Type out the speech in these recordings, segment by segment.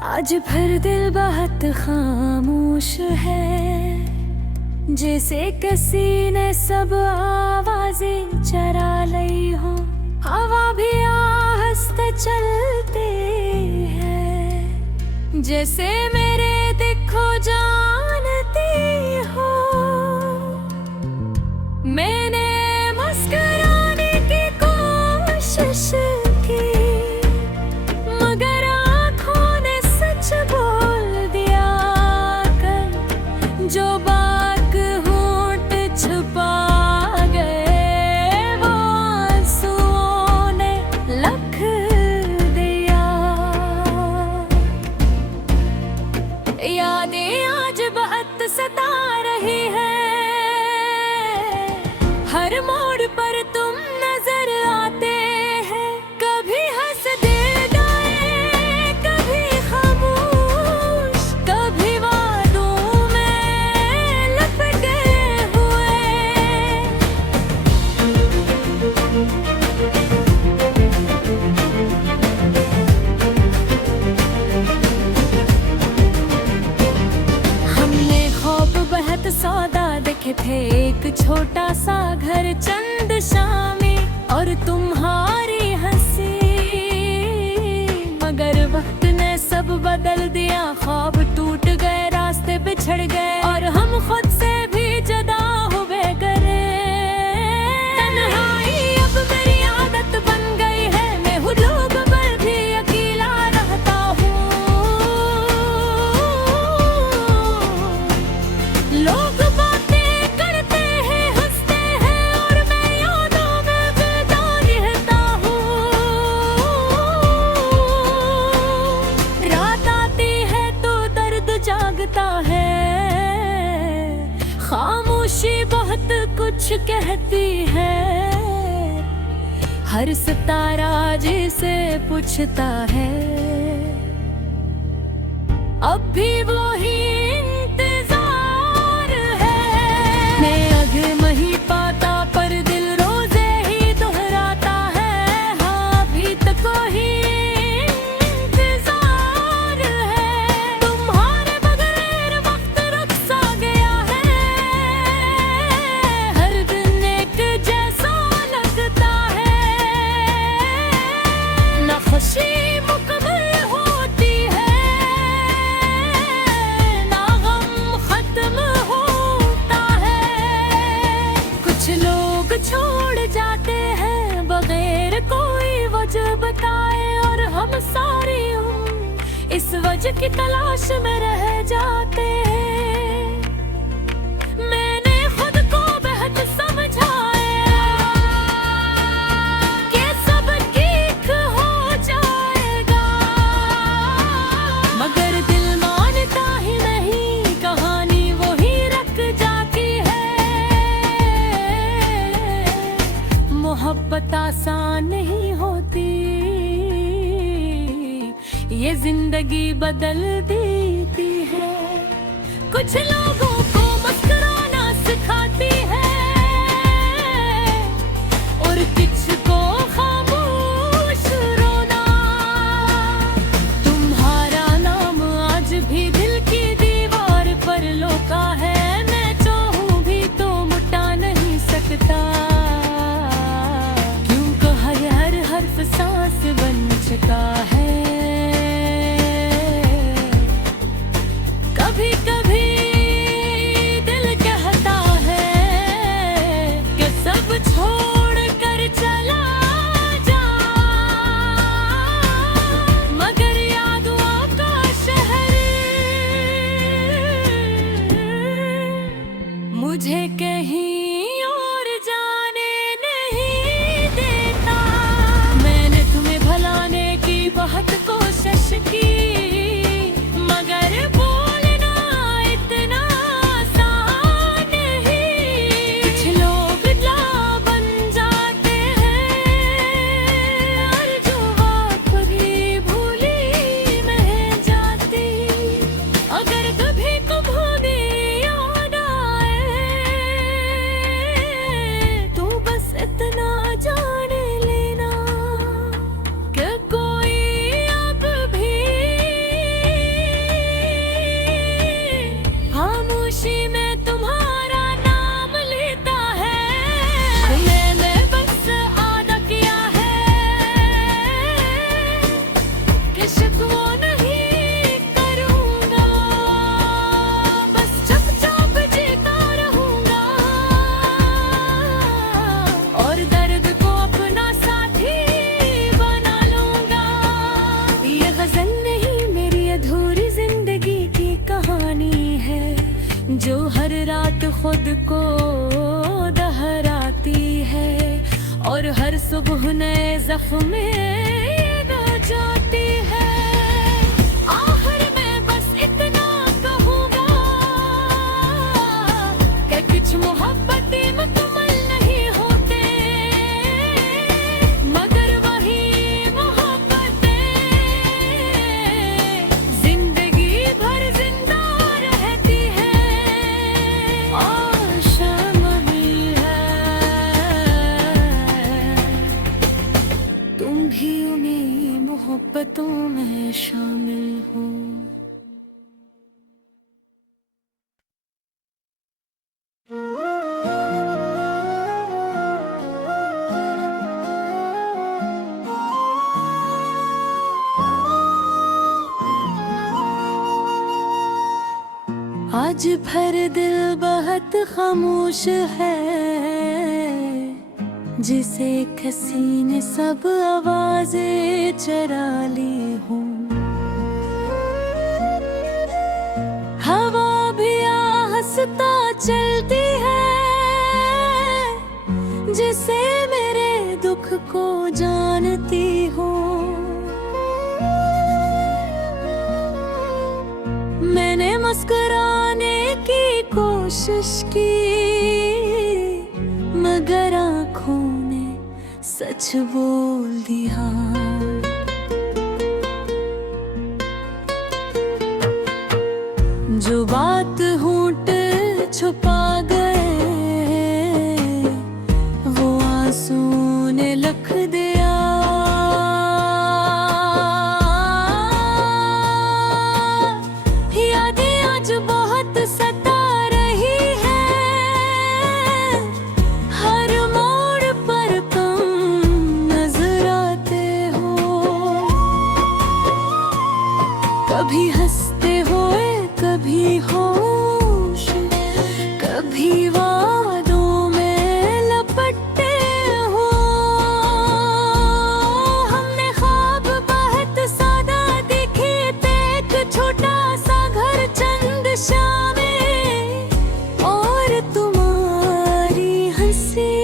आज फिर दिल बहुत खामोश है, जैसे किसी ने सब आवाजें चरा ली हो। हवा भी आहिस्ते चलते हैं, जैसे मेरे देखो जानती हो। मैंने मुस्कुराने की कोशिश की, मगर आँखों ने सच बोल दिया कर। जो बात होंठ छुपा गए, वो आंसुओं ने लिख दिया। यादें आज बहुत सता रही है, हर मोड़ पर तुम नजर आते हैं। कभी हंस दिल गाए, कभी खामोश, कभी वादों में लपटे हुए। हमने ख्वाब बहुत सौदा देखे थे, एक छोटा सा घर चंद शामें और तुम्हारी हंसी। मगर वक्त ने सब बदल दिया, ख्वाब टूट गए, रास्ते बिछड़ गए और हम खुद से भी जुदा हुए करे। तन्हाई अब मेरी आदत बन गई है, मैं हूँ लोग पर भी अकेला रहता हूँ। लोग बातें करते हैं, हंसते हैं और मैं यादों में बेदा रहता हूँ। रात आती है तो दर्द जागता है, खामोशी बहुत कुछ कहती है। हर सितारा जिसे पूछता है, अब भी वही इंतजार है। मैं आगे नहीं पाता पर दिल रोजे ही दोहराता है। हाँ, अभी तक वही इंतजार है। तुम्हारे बगैर वक्त रुक सा गया है, हर दिन एक जैसा लगता है। ना खुशी मुकम्मल होती है, ना गम खत्म होता है। कुछ लोग छोड़ जाते हैं बगैर कोई वजह बताए, और हम सारी उम्र इस वजह की तलाश में रह जाते हैं। मैंने खुद को बहुत समझाया कि सब ठीक हो जाएगा, मगर दिल मानता ही नहीं, कहानी वही रख जाती है। मोहब्बत आसान नहीं होती, ये जिंदगी बदल देती है। कुछ लोगों को मुस्कुराना सिखाती है, और कुछ को खामोश रोना। तुम्हारा नाम आज भी दिल की दीवार पर लोका है, मैं चाहूं भी तो मिटा नहीं सकता। क्योंकि हर हर्फ सांस बन चुका है। कभी कभी जो हर रात खुद को दोहराती है और हर सुबह नए जख्म में जाती है। आखिर में बस इतना कहूँगा कि कुछ मोहब्बतें मुकम्मल नहीं होते, मगर वही मोहब्बतें जिंदगी भर जिंदा रहती है और शामिल है। तुम भी उन्हीं मोहब्बतों में शामिल हो। आज भर दिल बहुत खामोश है, जिसे किसी ने सब आवाजें चरा ली हूँ। हवा भी आहिस्ता चलती है, जिसे मेरे दुख को जानती हूँ। मैंने मुस्कुराने की कोशिश की, मगर आँखों ने सच बोल दिया। जो बात होंठ छुपा गए, वो आंसू ने लिख दिया। यादें आज बहुत सता रही है, हर मोड़ पर तुम नजर आते हो। कभी हंसते हुए, कभी होश, कभी वादों में लपटते हो। हमने ख्वाब बहुत सादा देखे थे, एक छोटा सा घर चंद शामें और तुम्हारी हंसी।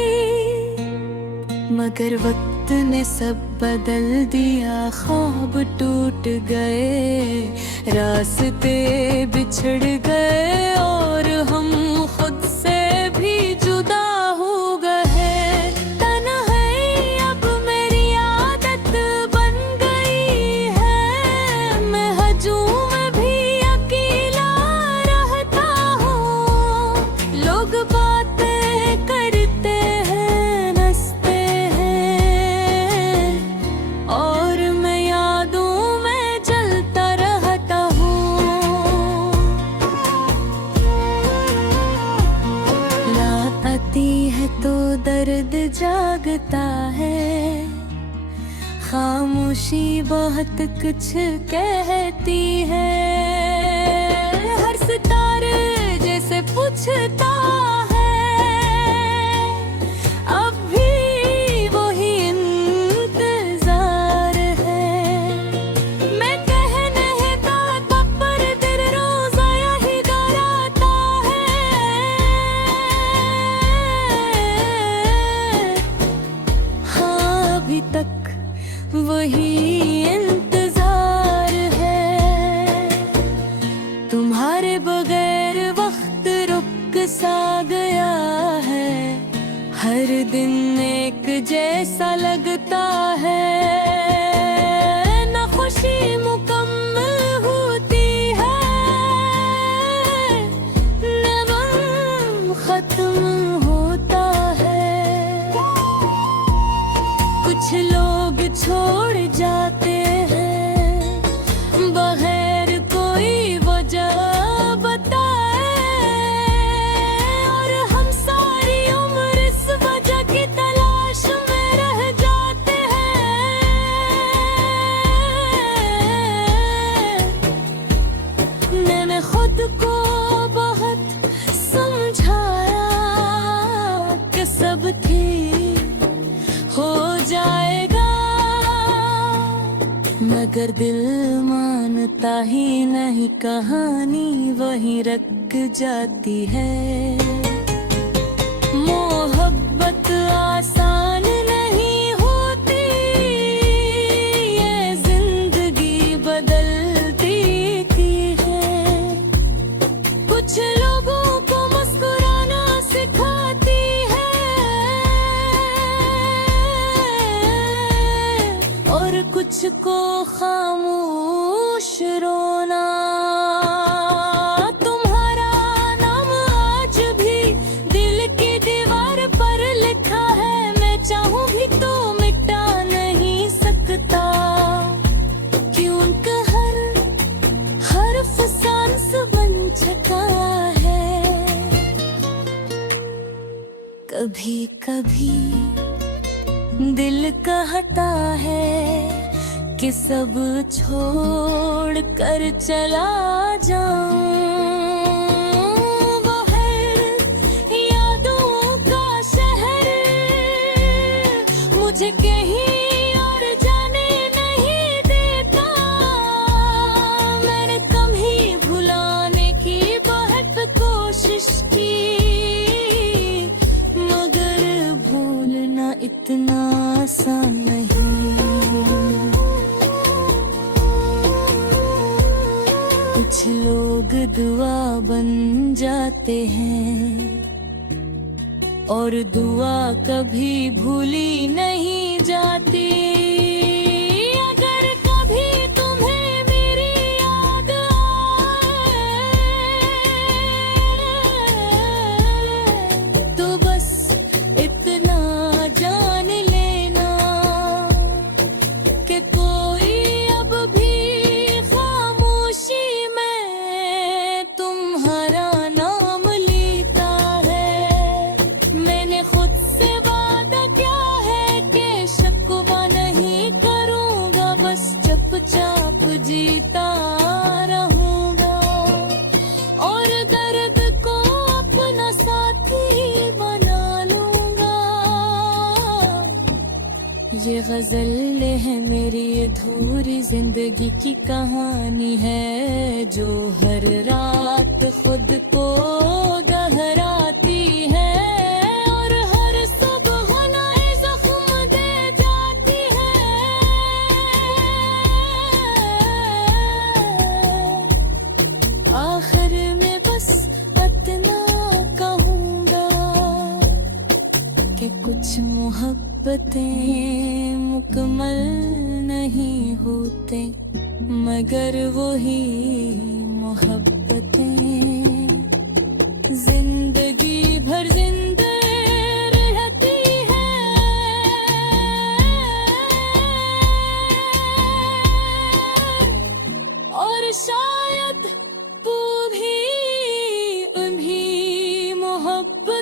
मगर वक्त ने सब बदल दिया, ख्वाब टूट गए, रास्ते बिछड़ गए और हम खुद से भी जुदा हो गए। तन्हाई अब मेरी आदत बन गई है, मैं हजूम भी अकेला रहता हूँ। लोग बातें करते हैं, हंसते हैं और मैं यादों में जलता रहता हूँ। रात आती है तो दर्द जागता है, खामोशी बहुत कुछ कहती है। हर सितारे जैसे पूछता है, अब भी वही इंतजार है। मैं कह नहीं पाता पर दिल रोज़ यही डराता है। हाँ, अभी तक वही इंतजार है। तुम्हारे बगैर वक्त रुक सा गया है, हर दिन एक जैसा लगता है। न खुशी मुकम्मल होती है, न गम खत्म होता है। कुछ लोग छोड़ जाते हैं बगैर कोई वजह बताए, और हम सारी उम्र इस वजह की तलाश में रह जाते हैं। मैंने खुद को बहुत समझाया कि सब ठीक हो जाएगा, मगर दिल मानता पता ही नहीं कहानी वहीं रख जाती है। मोहब्बत आसान नहीं होती, ये जिंदगी बदलती की है। कुछ लोगों को मुस्कुराना सिखाती है और कुछ को खामोश रोना। तुम्हारा नाम आज भी दिल की दीवार पर लिखा है, मैं चाहूं भी तो मिटा नहीं सकता, क्योंकि हर सांस बन चुका है। कभी कभी दिल कहता है कि सब छोड़ कर चला जाऊं। वो है यादों का शहर, मुझे कहीं और जाने नहीं देता। मैंने कम ही भुलाने की बहुत कोशिश की, मगर भूलना इतना आसान नहीं। कुछ लोग दुआ बन जाते हैं और दुआ कभी भूली नहीं जाती। अगर कभी तुम्हें मेरी याद आए तो बस इतना जान लेना कि कोई अब भी खामोशी में तुम्हारा नाम लेता है। मैंने खुद से वादा किया है कि शिकवा नहीं करूंगा, बस चुपचाप जीता रहूंगा और दर्द को अपना साथी बना लूंगा। ये गजल है मेरी अधूरी जिंदगी की कहानी है, जो हर रात खुद को दोहराती है और हर सुबह नए जख्म दे जाती है। आखिर में बस इतना कहूँगा कि कुछ मोहब्बतें मुकम्मल नहीं होते, मगर वही मोहब्बतें जिंदगी भर जिंदा रहती है। और शायद तू भी उन्हीं मोहब्बत